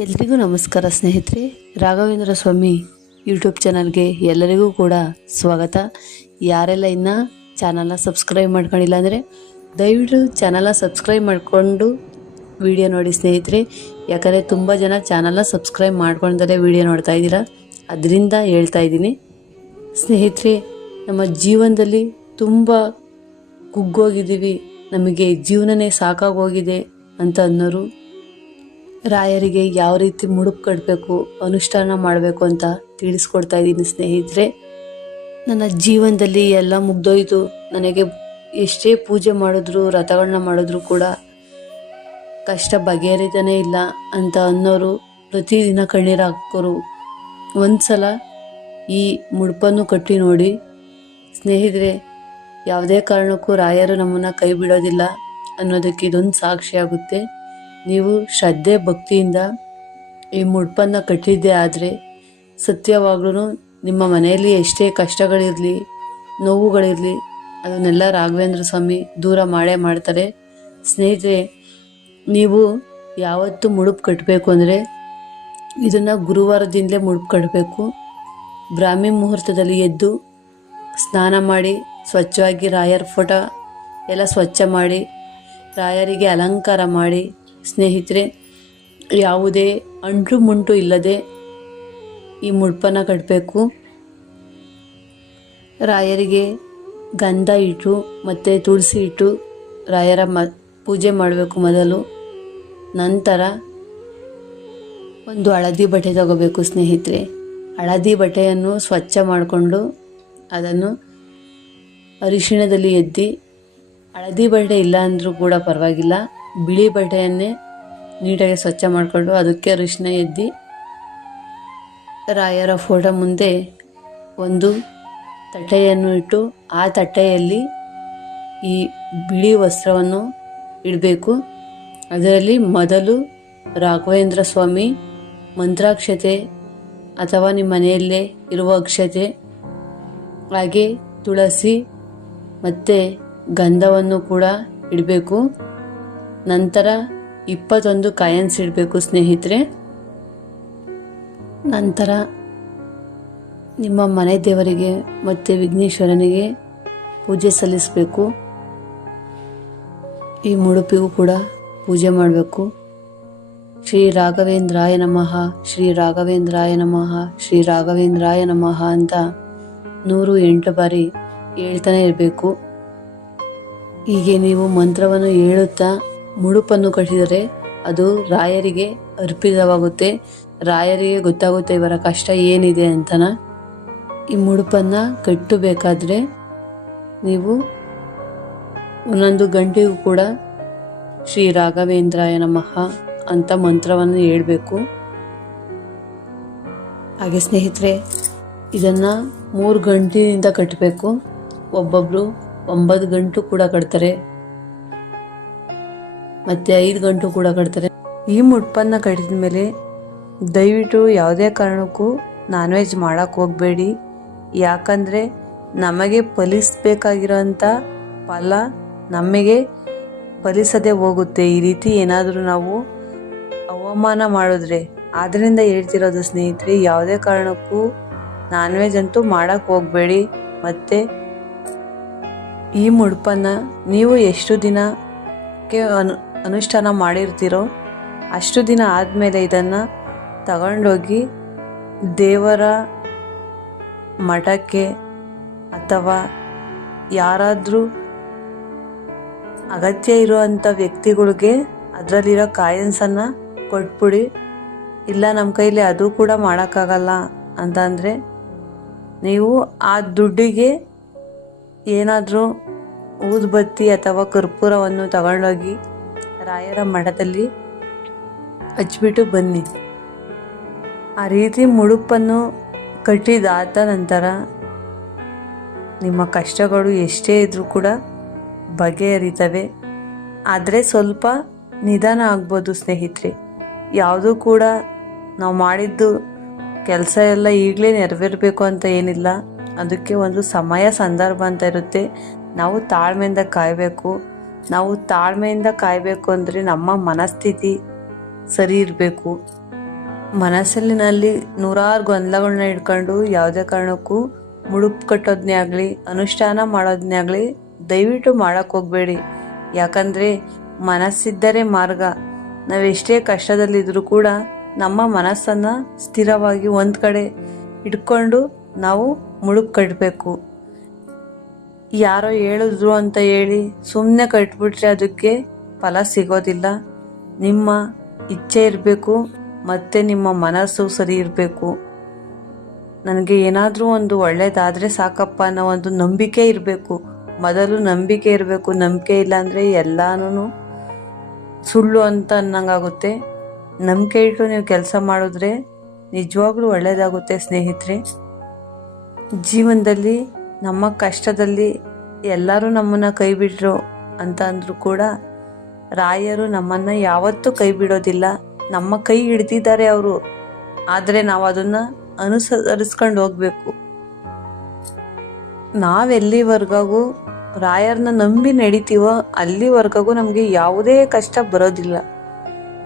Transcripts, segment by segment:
ಎಲ್ರಿಗೂ ನಮಸ್ಕಾರ ಸ್ನೇಹಿತರೆ. ರಾಘವೇಂದ್ರ ಸ್ವಾಮಿ ಯೂಟ್ಯೂಬ್ ಚಾನಲ್ಗೆ ಎಲ್ಲರಿಗೂ ಕೂಡ ಸ್ವಾಗತ. ಯಾರೆಲ್ಲ ಇನ್ನೂ ಚಾನಲ್ನ ಸಬ್ಸ್ಕ್ರೈಬ್ ಮಾಡ್ಕೊಂಡಿಲ್ಲ ಅಂದರೆ ದಯವಿಟ್ಟು ಚಾನಲ್ನ ಸಬ್ಸ್ಕ್ರೈಬ್ ಮಾಡಿಕೊಂಡು ವಿಡಿಯೋ ನೋಡಿ ಸ್ನೇಹಿತರೆ. ಯಾಕಂದರೆ ತುಂಬ ಜನ ಚಾನಲ್ನ ಸಬ್ಸ್ಕ್ರೈಬ್ ಮಾಡ್ಕೊಂಡಲೇ ವಿಡಿಯೋ ನೋಡ್ತಾ ಇದ್ದೀರಾ? ಅದರಿಂದ ಹೇಳ್ತಾ ಇದ್ದೀನಿ. ಸ್ನೇಹಿತರೆ, ನಮ್ಮ ಜೀವನದಲ್ಲಿ ತುಂಬ ಕುಗ್ಗೋಗಿದ್ದೀವಿ. ನಮಗೆ ಜೀವನನೇ ಸಾಕಾಗೋಗಿದೆ ಅಂತ ಅನ್ನೋರು ರಾಯರಿಗೆ ಯಾವ ರೀತಿ ಮುಡುಪು ಕಟ್ಟಬೇಕು ಅನುಷ್ಠಾನ ಮಾಡಬೇಕು ಅಂತ ತಿಳಿಸ್ಕೊಡ್ತಾ ಇದ್ದೀನಿ ಸ್ನೇಹಿತರೆ. ನನ್ನ ಜೀವನದಲ್ಲಿ ಎಲ್ಲ ಮುಗ್ದೋಯ್ತು. ನನಗೆ ಎಷ್ಟೇ ಪೂಜೆ ಮಾಡಿದ್ರು ರಥಗಳನ್ನ ಮಾಡಿದ್ರು ಕೂಡ ಕಷ್ಟ ಬಗೆಹರಿತಾನೇ ಇಲ್ಲ ಅಂತ ಅನ್ನೋರು ಪ್ರತಿದಿನ ಕಣ್ಣೀರು ಹಾಕೋರು. ಒಂದ್ಸಲ ಈ ಮುಡುಪನ್ನು ಕಟ್ಟಿ ನೋಡಿ. ಸ್ನೇಹಿತರೆ, ಯಾವುದೇ ಕಾರಣಕ್ಕೂ ರಾಯರು ನಮ್ಮನ್ನು ಕೈ ಬಿಡೋದಿಲ್ಲ ಅನ್ನೋದಕ್ಕೆ ಇದೊಂದು ಸಾಕ್ಷಿಯಾಗುತ್ತೆ ನೀವು ಶ್ರದ್ಧೆ, ಭಕ್ತಿಯಿಂದ ಈ ಮುಡ್ಪನ್ನು ಕಟ್ಟಿದ್ದೆ ಆದರೆ ಸತ್ಯವಾಗ್ಲೂ ನಿಮ್ಮ ಮನೆಯಲ್ಲಿ ಎಷ್ಟೇ ಕಷ್ಟಗಳಿರಲಿ, ನೋವುಗಳಿರಲಿ, ಅದನ್ನೆಲ್ಲ ರಾಘವೇಂದ್ರ ಸ್ವಾಮಿ ದೂರ ಮಾಡೇ ಮಾಡ್ತಾರೆ. ಸ್ನೇಹಿತರೆ, ನೀವು ಯಾವತ್ತು ಮುಡುಪು ಕಟ್ಟಬೇಕು ಅಂದರೆ ಇದನ್ನು ಗುರುವಾರದಿಂದಲೇ ಮುಡುಪು ಕಟ್ಟಬೇಕು ಬ್ರಾಹ್ಮಿ ಮುಹೂರ್ತದಲ್ಲಿ ಎದ್ದು ಸ್ನಾನ ಮಾಡಿ, ಸ್ವಚ್ಛವಾಗಿ ರಾಯರ ಫೋಟೋ ಎಲ್ಲ ಸ್ವಚ್ಛ ಮಾಡಿ, ರಾಯರಿಗೆ ಅಲಂಕಾರ ಮಾಡಿ ಸ್ನೇಹಿತರೆ, ಯಾವುದೇ ಅಂಟು ಮುಂಟು ಇಲ್ಲದೆ ಈ ಮುಡ್ಪನ ಕಟ್ಟಬೇಕು ರಾಯರಿಗೆ ಗಂಧ ಇಟ್ಟು ಮತ್ತು ತುಳಸಿ ಇಟ್ಟು ರಾಯರ ಮ, ಪೂಜೆ ಮಾಡಬೇಕು ಮೊದಲು. ನಂತರ ಒಂದು ಹಳದಿ ಬಟ್ಟೆ ತಗೋಬೇಕು ಸ್ನೇಹಿತರೆ. ಹಳದಿ ಬಟ್ಟೆಯನ್ನು ಸ್ವಚ್ಛ ಮಾಡಿಕೊಂಡು ಅದನ್ನು ಅರಿಶಿಣದಲ್ಲಿ ಎದ್ದು ಹಳದಿ ಬಟ್ಟೆ ಇಲ್ಲ ಅಂದರೂ ಕೂಡ ಪರವಾಗಿಲ್ಲ. ಬಿಳಿ ಬಟ್ಟೆಯನ್ನೇ ನೀಟಾಗಿ ಸ್ವಚ್ಛ ಮಾಡಿಕೊಂಡು ಅದಕ್ಕೆ ಅರಿಶಿನ ಎದ್ದಿ ರಾಯರ ಫೋಟೋ ಮುಂದೆ ಒಂದು ತಟ್ಟೆಯನ್ನು ಇಟ್ಟು ಆ ತಟ್ಟೆಯಲ್ಲಿ ಈ ಬಿಳಿ ವಸ್ತ್ರವನ್ನು ಇಡಬೇಕು. ಅದರಲ್ಲಿ ಮೊದಲು ರಾಘವೇಂದ್ರ ಸ್ವಾಮಿ ಮಂತ್ರಾಕ್ಷತೆ ಅಥವಾ ನಿಮ್ಮ ಮನೆಯಲ್ಲೇ ಇರುವ ಅಕ್ಷತೆ, ಹಾಗೆ ತುಳಸಿ ಮತ್ತು ಗಂಧವನ್ನು ಕೂಡ ಇಡಬೇಕು. ನಂತರ ಇಪ್ಪತ್ತೊಂದು ಕಾಯನ್ಸ್ ಇಡಬೇಕು, ಸ್ನೇಹಿತರೆ. ನಂತರ ನಿಮ್ಮ ಮನೆ ದೇವರಿಗೆ ಮತ್ತು ವಿಘ್ನೇಶ್ವರನಿಗೆ ಪೂಜೆ ಸಲ್ಲಿಸಬೇಕು. ಈ ಮುಡುಪಿಗೂ ಕೂಡ ಪೂಜೆ ಮಾಡಬೇಕು. ಶ್ರೀ ರಾಘವೇಂದ್ರಾಯ ನಮಃ, ಶ್ರೀ ರಾಘವೇಂದ್ರಾಯ ನಮಃ, ಶ್ರೀ ರಾಘವೇಂದ್ರಾಯ ನಮಃ ಅಂತ ನೂರು ಎಂಟು ಬಾರಿ ಹೇಳ್ತಾನೆ ಇರಬೇಕು. ಹೀಗೆ ನೀವು ಮಂತ್ರವನ್ನು ಹೇಳುತ್ತಾ ಮುಡುಪನ್ನು ಕಟ್ಟಿದರೆ ಅದು ರಾಯರಿಗೆ ಅರ್ಪಿತವಾಗುತ್ತೆ. ರಾಯರಿಗೆ ಗೊತ್ತಾಗುತ್ತೆ ಇವರ ಕಷ್ಟ ಏನಿದೆ ಅಂತನ. ಈ ಮುಡುಪನ್ನು ಕಟ್ಟಬೇಕಾದ್ರೆ ನೀವು ಒಂದೊಂದು ಗಂಟೆಗೂ ಕೂಡ ಶ್ರೀ ರಾಘವೇಂದ್ರಾಯ ನಮಃ ಅಂತ ಮಂತ್ರವನ್ನು ಹೇಳಬೇಕು. ಹಾಗೆ ಸ್ನೇಹಿತರೆ, ಇದನ್ನು ಮೂರು ಗಂಟೆಯಿಂದ ಕಟ್ಟಬೇಕು. ಒಬ್ಬೊಬ್ಬರು ಒಂಬತ್ತು ಗಂಟು ಕೂಡ ಕಟ್ತಾರೆ. ಮತ್ತು ಐದು ಗಂಟು ಕೂಡ ಕಟ್ತಾರೆ. ಈ ಮುಡ್ಪನ್ನ ಕಟ್ಟಿದ ಮೇಲೆ ದಯವಿಟ್ಟು ಯಾವುದೇ ಕಾರಣಕ್ಕೂ ನಾನ್ ವೆಜ್ ಮಾಡೋಕ್ಕೆ ಹೋಗಬೇಡಿ. ಯಾಕಂದರೆ ನಮಗೆ ಫಲಿಸ್ಬೇಕಾಗಿರೋಂತ ಫಲ ನಮಗೆ ಫಲಿಸದೆ ಹೋಗುತ್ತೆ. ಈ ರೀತಿ ಏನಾದರೂ ನಾವು ಅವಮಾನ ಮಾಡಿದ್ರೆ ಆದ್ದರಿಂದ ಹೇಳ್ತಿರೋದು ಸ್ನೇಹಿತರೆ, ಯಾವುದೇ ಕಾರಣಕ್ಕೂ ನಾನ್ ವೆಜ್ ಅಂತೂ ಮಾಡೋಕ್ಕೆ ಹೋಗಬೇಡಿ. ಮತ್ತು ಈ ಮುಡುಪನ್ನು ನೀವು ಎಷ್ಟು ದಿನಕ್ಕೆ ಅನುಷ್ಠಾನ ಮಾಡಿರ್ತೀರೋ ಅಷ್ಟು ದಿನ ಆದಮೇಲೆ ಇದನ್ನು ತಗೊಂಡೋಗಿ ದೇವರ ಮಠಕ್ಕೆ ಅಥವಾ ಯಾರಾದರೂ ಅಗತ್ಯ ಇರುವಂಥ ವ್ಯಕ್ತಿಗಳಿಗೆ ಅದರಲ್ಲಿರೋ ಕಾಯನ್ಸನ್ನು ಕೊಟ್ಬಿಡಿ. ಇಲ್ಲ ನಮ್ಮ ಕೈಲಿ ಅದು ಕೂಡ ಮಾಡೋಕ್ಕಾಗಲ್ಲ ಅಂತಂದರೆ ನೀವು ಆ ದುಡ್ಡಿಗೆ ಏನಾದರೂ ಊದುಬತ್ತಿ ಅಥವಾ ಕರ್ಪೂರವನ್ನು ತಗೊಂಡೋಗಿ ರಾಯರ ಮಠದಲ್ಲಿ ಹಚ್ಚಿಬಿಟ್ಟು ಬನ್ನಿ. ಆ ರೀತಿ ಮುಡುಪನ್ನು ಕಟ್ಟಿದಾದ ನಂತರ ನಿಮ್ಮ ಕಷ್ಟಗಳು ಎಷ್ಟೇ ಇದ್ರೂ ಕೂಡ ಬಗೆಹರಿತವೆ. ಆದರೆ ಸ್ವಲ್ಪ ನಿಧಾನ ಆಗ್ಬೋದು ಸ್ನೇಹಿತರೆ. ಯಾವುದೂ ಕೂಡ ನಾವು ಮಾಡಿದ್ದು ಕೆಲಸ ಎಲ್ಲ ಈಗಲೇ ನೆರವೇರಬೇಕು ಅಂತ ಏನಿಲ್ಲ. ಅದಕ್ಕೆ ಒಂದು ಸಮಯ ಸಂದರ್ಭ ಅಂತ ಇರುತ್ತೆ. ನಾವು ತಾಳ್ಮೆಯಿಂದ ಕಾಯಬೇಕು. ನಾವು ತಾಳ್ಮೆಯಿಂದ ಕಾಯಬೇಕು ಅಂದರೆ ನಮ್ಮ ಮನಸ್ಥಿತಿ ಸರಿ ಇರಬೇಕು. ಮನಸ್ಸಲ್ಲಿನಲ್ಲಿ ನೂರಾರು ಗೊಂದಲಗಳನ್ನ ಇಟ್ಕೊಂಡು ಯಾವುದೇ ಕಾರಣಕ್ಕೂ ಮುಡುಪು ಕಟ್ಟೋದನ್ನೇ ಆಗಲಿ, ಅನುಷ್ಠಾನ ಮಾಡೋದನ್ನೇ ಆಗಲಿ ದಯವಿಟ್ಟು ಮಾಡೋಕ್ಕೆ ಹೋಗಬೇಡಿ. ಯಾಕಂದರೆ ಮನಸ್ಸಿದ್ದರೆ ಮಾರ್ಗ. ನಾವೆಷ್ಟೇ ಕಷ್ಟದಲ್ಲಿದ್ದರೂ ಕೂಡ ನಮ್ಮ ಮನಸ್ಸನ್ನು ಸ್ಥಿರವಾಗಿ ಒಂದು ಕಡೆ ಇಟ್ಕೊಂಡು ನಾವು ಮುಳುಗ್ ಕಟ್ಟಬೇಕು ಯಾರೋ ಹೇಳಿದ್ರು ಅಂತ ಹೇಳಿ ಸುಮ್ಮನೆ ಕಟ್ಬಿಟ್ರೆ ಅದಕ್ಕೆ ಫಲ ಸಿಗೋದಿಲ್ಲ. ನಿಮ್ಮ ಇಚ್ಛೆ ಇರಬೇಕು, ಮತ್ತು ನಿಮ್ಮ ಮನಸ್ಸು ಸರಿ ಇರಬೇಕು. ನನಗೆ ಏನಾದರೂ ಒಂದು ಒಳ್ಳೇದಾದರೆ ಸಾಕಪ್ಪ ಅನ್ನೋ ಒಂದು ನಂಬಿಕೆ ಇರಬೇಕು. ಮೊದಲು ನಂಬಿಕೆ ಇರಬೇಕು. ನಂಬಿಕೆ ಇಲ್ಲಾಂದರೆ ಎಲ್ಲಾನು ಸುಳ್ಳು ಅಂತ ಅನ್ನಂಗಾಗುತ್ತೆ. ನಂಬಿಕೆ ಇಟ್ಟು ನೀವು ಕೆಲಸ ಮಾಡಿದ್ರೆ ನಿಜವಾಗ್ಲೂ ಒಳ್ಳೆಯದಾಗುತ್ತೆ ಸ್ನೇಹಿತರೆ. ಜೀವನದಲ್ಲಿ ನಮ್ಮ ಕಷ್ಟದಲ್ಲಿ ಎಲ್ಲರೂ ನಮ್ಮನ್ನು ಕೈ ಬಿಟ್ರು ಅಂತ ಅಂದರೂ ಕೂಡ ರಾಯರು ನಮ್ಮನ್ನು ಯಾವತ್ತೂ ಕೈ ಬಿಡೋದಿಲ್ಲ ನಮ್ಮ ಕೈ ಹಿಡ್ದಿದ್ದಾರೆ ಅವರು. ಆದರೆ ನಾವು ಅದನ್ನು ಅನುಸರಿಸ್ಕೊಂಡು ಹೋಗ್ಬೇಕು. ನಾವೆಲ್ಲಿವರೆಗೂ ರಾಯರನ್ನ ನಂಬಿ ನಡಿತೀವೋ ಅಲ್ಲಿವರೆಗೂ ನಮಗೆ ಯಾವುದೇ ಕಷ್ಟ ಬರೋದಿಲ್ಲ.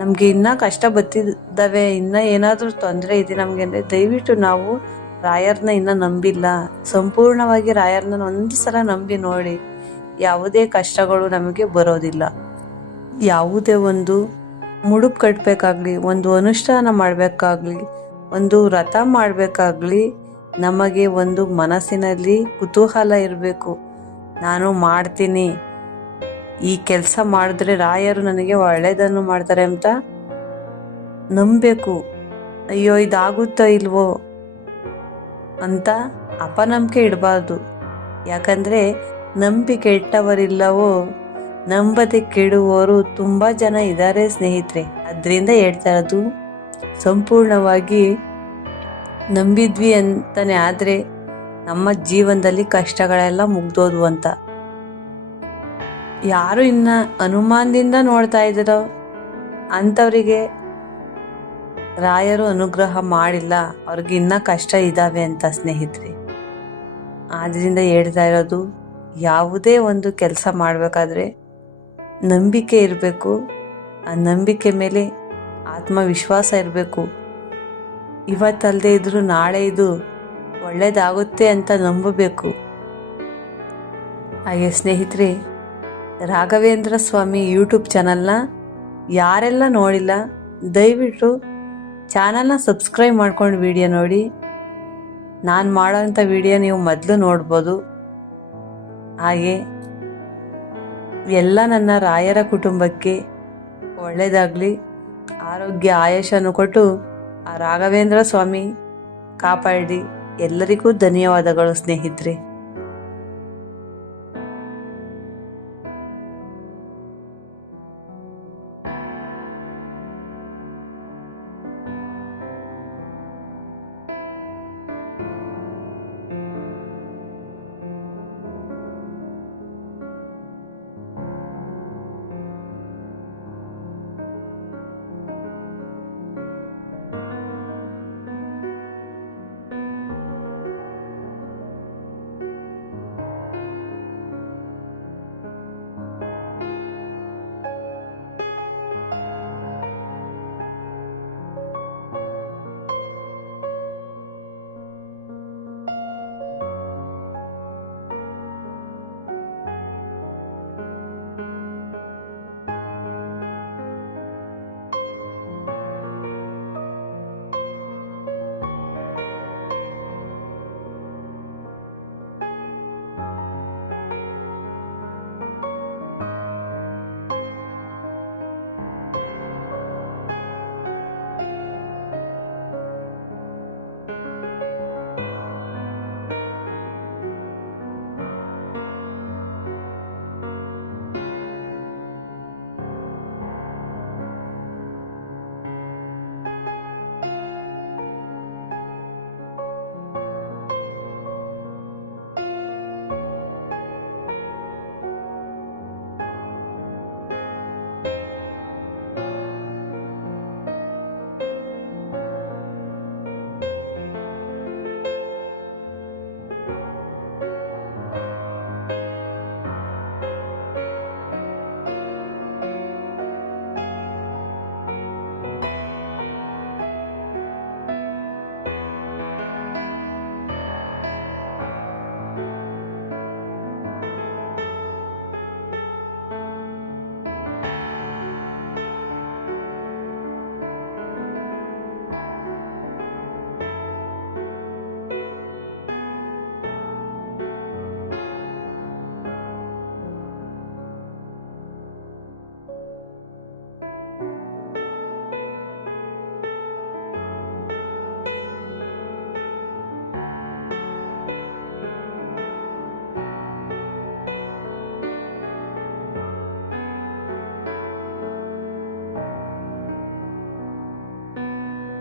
ನಮಗೆ ಇನ್ನೂ ಕಷ್ಟ ಬತ್ತಿದ್ದಾವೆ ಇನ್ನೂ ಏನಾದರೂ ತೊಂದರೆ ಇದೆ ನಮಗೆ ಅಂದರೆ ದಯವಿಟ್ಟು ನಾವು ರಾಯರ್ನ ಇನ್ನೂ ನಂಬಿಲ್ಲ. ಸಂಪೂರ್ಣವಾಗಿ ರಾಯರ್ನ ಒಂದು ಸಲ ನಂಬಿ ನೋಡಿ, ಯಾವುದೇ ಕಷ್ಟಗಳು ನಮಗೆ ಬರೋದಿಲ್ಲ. ಯಾವುದೇ ಒಂದು ಮುಡುಪು ಕಟ್ಟಬೇಕಾಗ್ಲಿ ಒಂದು ಅನುಷ್ಠಾನ ಮಾಡಬೇಕಾಗ್ಲಿ, ಒಂದು ವ್ರತ ಮಾಡಬೇಕಾಗ್ಲಿ, ನಮಗೆ ಒಂದು ಮನಸ್ಸಿನಲ್ಲಿ ಕುತೂಹಲ ಇರಬೇಕು. ನಾನು ಮಾಡ್ತೀನಿ. ಈ ಕೆಲಸ ಮಾಡಿದ್ರೆ ರಾಯರು ನನಗೆ ಒಳ್ಳೆಯದನ್ನು ಮಾಡ್ತಾರೆ ಅಂತ ನಂಬಬೇಕು. ಅಯ್ಯೋ, ಇದಾಗುತ್ತೋ ಇಲ್ವೋ? ಅಂತ ಅಪನಂಬಿಕೆ ಇಡಬಾರ್ದು. ಯಾಕಂದರೆ ನಂಬಿಕೆ ಇಟ್ಟವರಿಲ್ಲವೋ, ನಂಬದೆ ಕೆಡುವವರು ತುಂಬ ಜನ ಇದ್ದಾರೆ ಸ್ನೇಹಿತರೆ. ಅದರಿಂದ ಹೇಳ್ತಾ ಇರೋದು ಸಂಪೂರ್ಣವಾಗಿ ನಂಬಿದ್ವಿ ಅಂತಲೇ ಆದರೆ ನಮ್ಮ ಜೀವನದಲ್ಲಿ ಕಷ್ಟಗಳೆಲ್ಲ ಮುಗ್ದೋದ್ವು ಅಂತ. ಯಾರು ಇನ್ನ ಅನುಮಾನದಿಂದ ನೋಡ್ತಾ ಇದ್ದಾರೋ ಅಂಥವರಿಗೆ ರಾಯರು ಅನುಗ್ರಹ ಮಾಡಿಲ್ಲ. ಅವ್ರಿಗೆ ಇನ್ನ ಕಷ್ಟ ಇದ್ದಾವೆ ಅಂತ ಸ್ನೇಹಿತರೆ. ಆದ್ದರಿಂದ ಹೇಳ್ತಾ ಇರೋದು, ಯಾವುದೇ ಒಂದು ಕೆಲಸ ಮಾಡಬೇಕಾದ್ರೆ ನಂಬಿಕೆ ಇರಬೇಕು. ಆ ನಂಬಿಕೆ ಮೇಲೆ ಆತ್ಮವಿಶ್ವಾಸ ಇರಬೇಕು. ಇವತ್ತಲ್ಲದೆ ಇದ್ರೂ ನಾಳೆ ಇದು ಒಳ್ಳೇದಾಗುತ್ತೆ ಅಂತ ನಂಬಬೇಕು. ಹಾಗೆ ಸ್ನೇಹಿತರೆ, ರಾಘವೇಂದ್ರ ಸ್ವಾಮಿ ಯೂಟ್ಯೂಬ್ ಚಾನಲ್ನ ಯಾರೆಲ್ಲ ನೋಡಿಲ್ಲ, ದಯವಿಟ್ಟು ಚಾನಲ್ನ ಸಬ್ಸ್ಕ್ರೈಬ್ ಮಾಡ್ಕೊಂಡು ವಿಡಿಯೋ ನೋಡಿ. ನಾನು ಮಾಡೋಂಥ ವಿಡಿಯೋ ನೀವು ಮೊದಲು ನೋಡ್ಬೋದು. ಹಾಗೆ ಎಲ್ಲ ನನ್ನ ರಾಯರ ಕುಟುಂಬಕ್ಕೆ ಒಳ್ಳೆಯದಾಗಲಿ ಆರೋಗ್ಯ ಆಯಶನ್ನು ಕೊಟ್ಟು ಆ ರಾಘವೇಂದ್ರ ಸ್ವಾಮಿ ಕಾಪಾಡಿ. ಎಲ್ಲರಿಗೂ ಧನ್ಯವಾದಗಳು ಸ್ನೇಹಿತರೆ.